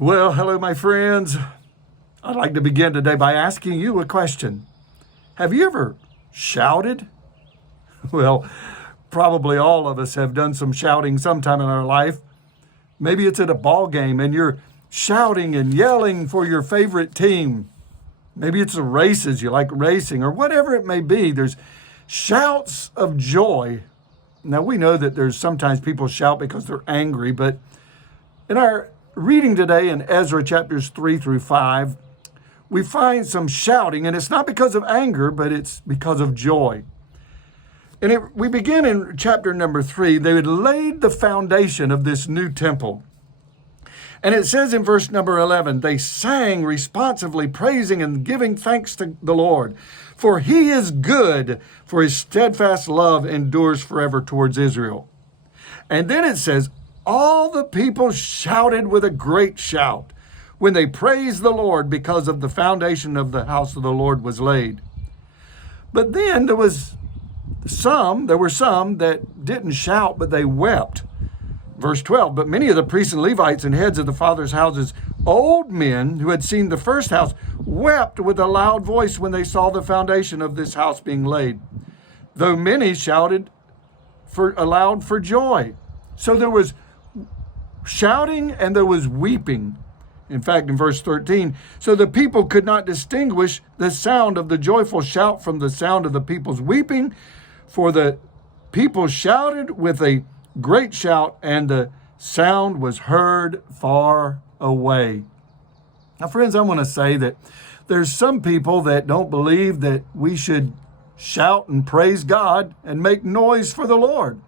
Well, hello, my friends. I'd like to begin today by asking you a question. Have you ever shouted? Well, probably all of us have done some shouting sometime in our life. Maybe it's at a ball game and you're shouting and yelling for your favorite team. Maybe it's the races, you like racing, or whatever it may be. There's shouts of joy. Now, we know that there's sometimes people shout because they're angry, but in our reading today in Ezra chapters 3 through 5, we find some shouting, and it's not because of anger, but it's because of joy. And we begin in chapter number 3. They had laid the foundation of this new temple. And it says in verse number 11, they sang responsively, praising and giving thanks to the Lord. For he is good, for his steadfast love endures forever towards Israel. And then it says, all the people shouted with a great shout when they praised the Lord because of the foundation of the house of the Lord was laid. But then there were some that didn't shout, but they wept. Verse 12, but many of the priests and Levites and heads of the fathers' houses, old men who had seen the first house, wept with a loud voice when they saw the foundation of this house being laid, though many shouted aloud for joy. So there was shouting and there was weeping. In fact, in verse 13, so the people could not distinguish the sound of the joyful shout from the sound of the people's weeping, for the people shouted with a great shout, and the sound was heard far away. Now, friends, I want to say that there's some people that don't believe that we should shout and praise God and make noise for the Lord.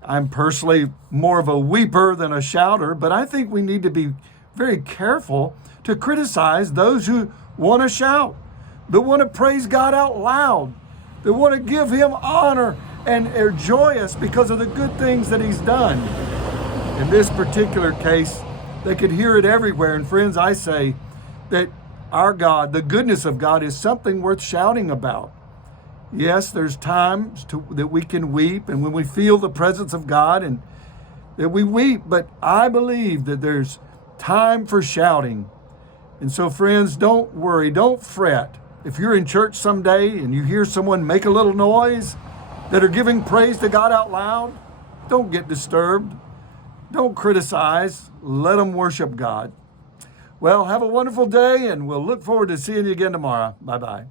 I'm personally more of a weeper than a shouter, but I think we need to be very careful to criticize those who want to shout, that want to praise God out loud, that want to give him honor and are joyous because of the good things that he's done. In this particular case, they could hear it everywhere. And friends, I say that our God, the goodness of God, is something worth shouting about. Yes, there's times that we can weep, and when we feel the presence of God, and that we weep, but I believe that there's time for shouting. And so, friends, don't worry, don't fret. If you're in church someday and you hear someone make a little noise that are giving praise to God out loud, don't get disturbed. Don't criticize. Let them worship God. Well, have a wonderful day, and we'll look forward to seeing you again tomorrow. Bye-bye.